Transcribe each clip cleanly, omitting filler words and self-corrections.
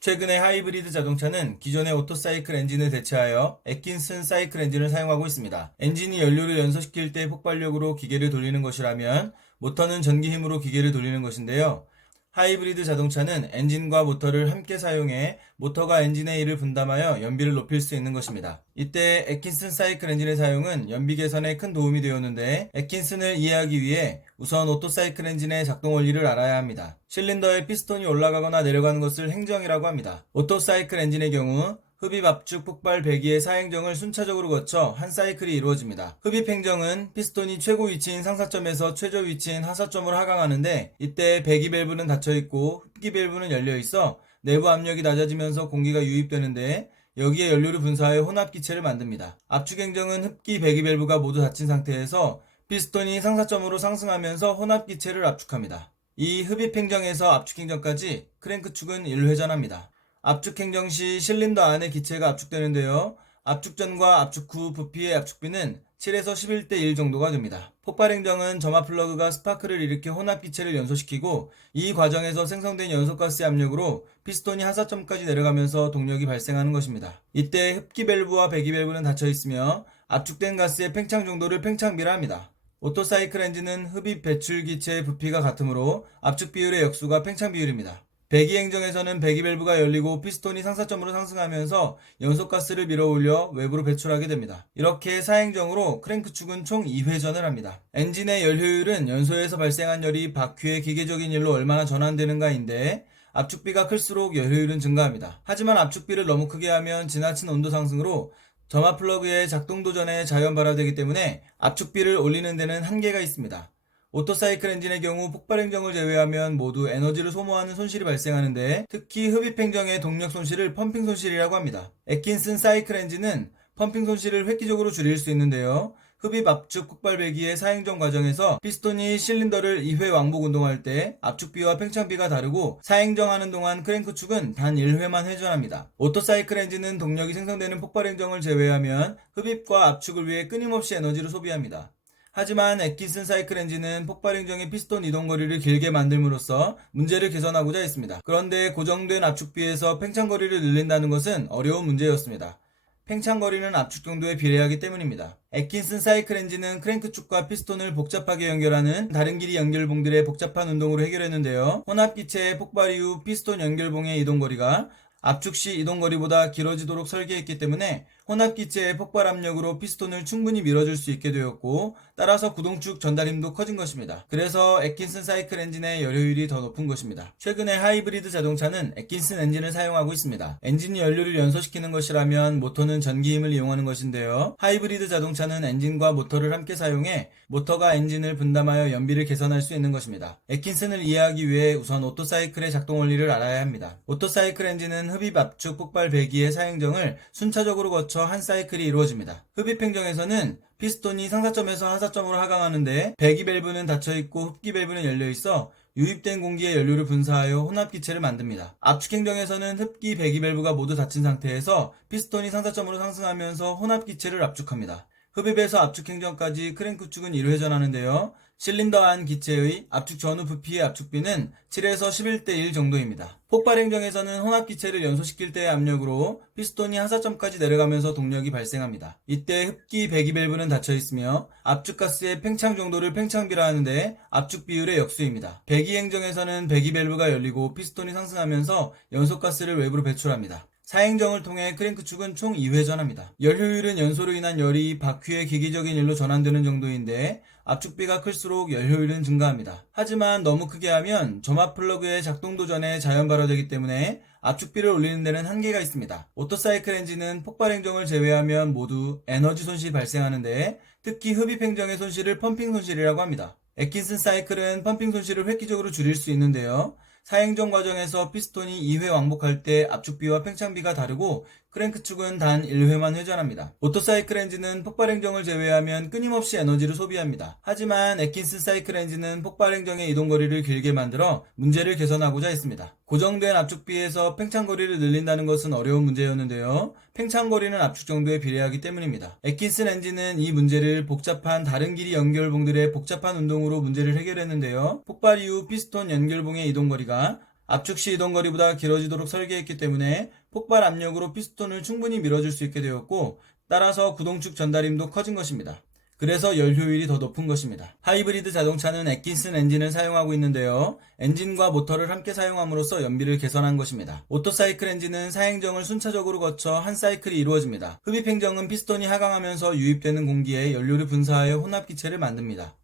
최근에 하이브리드 자동차는 기존의 오토사이클 엔진을 대체하여 애킨슨 사이클 엔진을 사용하고 있습니다. 엔진이 연료를 연소시킬 때 폭발력으로 기계를 돌리는 것이라면 모터는 전기 힘으로 기계를 돌리는 것인데요. 하이브리드 자동차는 엔진과 모터를 함께 사용해 모터가 엔진의 일을 분담하여 연비를 높일 수 있는 것입니다. 이때 애킨슨 사이클 엔진의 사용은 연비 개선에 큰 도움이 되었는데, 애킨슨을 이해하기 위해 우선 오토사이클 엔진의 작동 원리를 알아야 합니다. 실린더에 피스톤이 올라가거나 내려가는 것을 행정이라고 합니다. 오토사이클 엔진의 경우 흡입 압축 폭발 배기의 사행정을 순차적으로 거쳐 한 사이클이 이루어집니다. 흡입 행정은 피스톤이 최고 위치인 상사점에서 최저 위치인 하사점으로 하강하는데, 이때 배기 밸브는 닫혀 있고 흡기 밸브는 열려 있어 내부 압력이 낮아지면서 공기가 유입되는데, 여기에 연료를 분사하여 혼합 기체를 만듭니다. 압축 행정은 흡기 배기 밸브가 모두 닫힌 상태에서 피스톤이 상사점으로 상승하면서 혼합 기체를 압축합니다. 이 흡입 행정에서 압축 행정까지 크랭크 축은 1회전합니다. 압축 행정 시 실린더 안에 기체가 압축되는데요. 압축 전과 압축 후 부피의 압축비는 7에서 11대 1 정도가 됩니다. 폭발 행정은 점화 플러그가 스파크를 일으켜 혼합 기체를 연소시키고, 이 과정에서 생성된 연소가스의 압력으로 피스톤이 하사점까지 내려가면서 동력이 발생하는 것입니다. 이때 흡기 밸브와 배기 밸브는 닫혀 있으며 압축된 가스의 팽창 정도를 팽창비라 합니다. 오토사이클 엔진은 흡입 배출 기체의 부피가 같으므로 압축 비율의 역수가 팽창 비율입니다. 배기 행정에서는 배기 밸브가 열리고 피스톤이 상사점으로 상승하면서 연소가스를 밀어올려 외부로 배출하게 됩니다. 이렇게 사행정으로 크랭크 축은 총 2회전을 합니다. 엔진의 열 효율은 연소에서 발생한 열이 바퀴의 기계적인 일로 얼마나 전환되는가인데, 압축비가 클수록 열 효율은 증가합니다. 하지만 압축비를 너무 크게 하면 지나친 온도 상승으로 점화 플러그의 작동 도전에 자연 발화되기 때문에 압축비를 올리는 데는 한계가 있습니다. 오토사이클 엔진의 경우 폭발 행정을 제외하면 모두 에너지를 소모하는 손실이 발생하는데, 특히 흡입 행정의 동력 손실을 펌핑 손실이라고 합니다. 애킨슨 사이클 엔진은 펌핑 손실을 획기적으로 줄일 수 있는데요. 흡입 압축 폭발 배기의 사행정 과정에서 피스톤이 실린더를 2회 왕복 운동할 때 압축비와 팽창비가 다르고, 사행정하는 동안 크랭크 축은 단 1회만 회전합니다. 오토사이클 엔진은 동력이 생성되는 폭발 행정을 제외하면 흡입과 압축을 위해 끊임없이 에너지를 소비합니다. 하지만 애킨슨 사이클 엔진은 폭발 행정의 피스톤 이동 거리를 길게 만들므로써 문제를 개선하고자 했습니다. 그런데 고정된 압축비에서 팽창 거리를 늘린다는 것은 어려운 문제였습니다. 팽창 거리는 압축 정도에 비례하기 때문입니다. 애킨슨 사이클 엔진은 크랭크 축과 피스톤을 복잡하게 연결하는 다른 길이 연결봉들의 복잡한 운동으로 해결했는데요. 혼합 기체의 폭발 이후 피스톤 연결봉의 이동 거리가 압축 시 이동 거리보다 길어지도록 설계했기 때문에 혼합 기체의 폭발 압력으로 피스톤을 충분히 밀어줄 수 있게 되었고, 따라서 구동축 전달 힘도 커진 것입니다. 그래서 애킨슨 사이클 엔진의 열 효율이 더 높은 것입니다. 최근에 하이브리드 자동차는 애킨슨 엔진을 사용하고 있습니다. 엔진이 연료를 연소시키는 것이라면 모터는 전기 힘을 이용하는 것인데요. 하이브리드 자동차는 엔진과 모터를 함께 사용해 모터가 엔진을 분담하여 연비를 개선할 수 있는 것입니다. 애킨슨을 이해하기 위해 우선 오토사이클의 작동 원리를 알아야 합니다. 오토사이클 엔진은 흡입 압축 폭발 배기의 사행정을 순차적으로 거쳐 한 사이클이 이루어집니다. 흡입 행정에서는 피스톤이 상사점에서 하사점으로 하강하는데, 배기 밸브는 닫혀있고 흡기 밸브는 열려있어 유입된 공기의 연료를 분사하여 혼합 기체를 만듭니다. 압축 행정에서는 흡기 배기 밸브가 모두 닫힌 상태에서 피스톤이 상사점으로 상승하면서 혼합 기체를 압축합니다. 흡입에서 압축 행정까지 크랭크 축은 1회전하는데요. 실린더 안 기체의 압축 전후 부피의 압축비는 7에서 11대 1 정도입니다. 폭발 행정에서는 혼합 기체를 연소시킬 때의 압력으로 피스톤이 하사점까지 내려가면서 동력이 발생합니다. 이때 흡기 배기 밸브는 닫혀 있으며 압축 가스의 팽창 정도를 팽창비라 하는데, 압축 비율의 역수입니다. 배기 행정에서는 배기 밸브가 열리고 피스톤이 상승하면서 연소가스를 외부로 배출합니다. 사행정을 통해 크랭크 축은 총 2회전합니다. 열 효율은 연소로 인한 열이 바퀴의 기기적인 일로 전환되는 정도인데, 압축비가 클수록 열 효율은 증가합니다. 하지만 너무 크게 하면 점화 플러그의 작동 도전에 자연 발화되기 때문에 압축비를 올리는 데는 한계가 있습니다. 오토사이클 엔진은 폭발 행정을 제외하면 모두 에너지 손실이 발생하는데, 특히 흡입 행정의 손실을 펌핑 손실이라고 합니다. 애킨슨 사이클은 펌핑 손실을 획기적으로 줄일 수 있는데요. 사행정 과정에서 피스톤이 2회 왕복할 때 압축비와 팽창비가 다르고, 크랭크 축은 단 1회만 회전합니다. 오토사이클 엔진은 폭발 행정을 제외하면 끊임없이 에너지를 소비합니다. 하지만 애킨슨 사이클 엔진은 폭발 행정의 이동 거리를 길게 만들어 문제를 개선하고자 했습니다. 고정된 압축비에서 팽창 거리를 늘린다는 것은 어려운 문제였는데요. 팽창 거리는 압축 정도에 비례하기 때문입니다. 애킨슨 엔진은 이 문제를 복잡한 다른 길이 연결봉들의 복잡한 운동으로 문제를 해결했는데요. 폭발 이후 피스톤 연결봉의 이동 거리가 압축 시 이동거리보다 길어지도록 설계했기 때문에 폭발 압력으로 피스톤을 충분히 밀어줄 수 있게 되었고, 따라서 구동축 전달힘도 커진 것입니다. 그래서 열 효율이 더 높은 것입니다. 하이브리드 자동차는 애킨슨 엔진을 사용하고 있는데요. 엔진과 모터를 함께 사용함으로써 연비를 개선한 것입니다. 오토사이클 엔진은 사행정을 순차적으로 거쳐 한 사이클이 이루어집니다. 흡입 행정은 피스톤이 하강하면서 유입되는 공기에 연료를 분사하여 혼합기체를 만듭니다.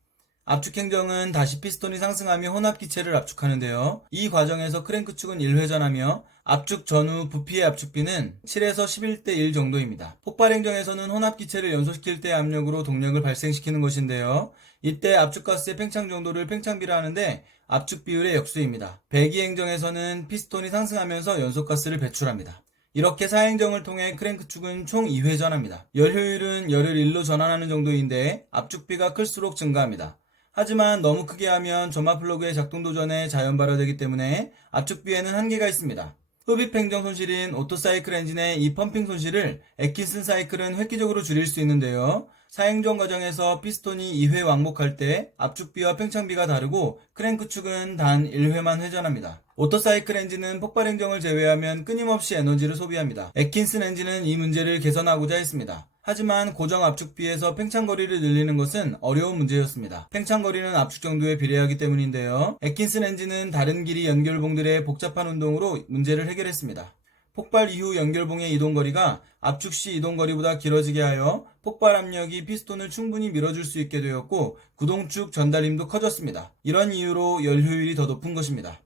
압축 행정은 다시 피스톤이 상승하며 혼합기체를 압축하는데요. 이 과정에서 크랭크축은 1회전하며 압축 전후 부피의 압축비는 7에서 11대 1 정도입니다. 폭발 행정에서는 혼합기체를 연소시킬 때 압력으로 동력을 발생시키는 것인데요. 이때 압축가스의 팽창 정도를 팽창비라 하는데 압축 비율의 역수입니다. 배기 행정에서는 피스톤이 상승하면서 연소가스를 배출합니다. 이렇게 사행정을 통해 크랭크축은 총 2회전합니다. 열 효율은 열을 1로 전환하는 정도인데 압축비가 클수록 증가합니다. 하지만 너무 크게 하면 점화 플러그의 작동도 전에 자연 발화되기 때문에 압축비에는 한계가 있습니다. 흡입 행정 손실인 오토사이클 엔진의 이 펌핑 손실을 애킨슨 사이클은 획기적으로 줄일 수 있는데요. 사행정 과정에서 피스톤이 2회 왕복할 때 압축비와 팽창비가 다르고 크랭크축은 단 1회만 회전합니다. 오토사이클 엔진은 폭발 행정을 제외하면 끊임없이 에너지를 소비합니다. 애킨슨 엔진은 이 문제를 개선하고자 했습니다. 하지만 고정 압축비에서 팽창거리를 늘리는 것은 어려운 문제였습니다. 팽창거리는 압축 정도에 비례하기 때문인데요. 애킨슨 엔진은 다른 길이 연결봉들의 복잡한 운동으로 문제를 해결했습니다. 폭발 이후 연결봉의 이동거리가 압축 시 이동거리보다 길어지게 하여 폭발 압력이 피스톤을 충분히 밀어줄 수 있게 되었고, 구동축 전달힘도 커졌습니다. 이런 이유로 열 효율이 더 높은 것입니다.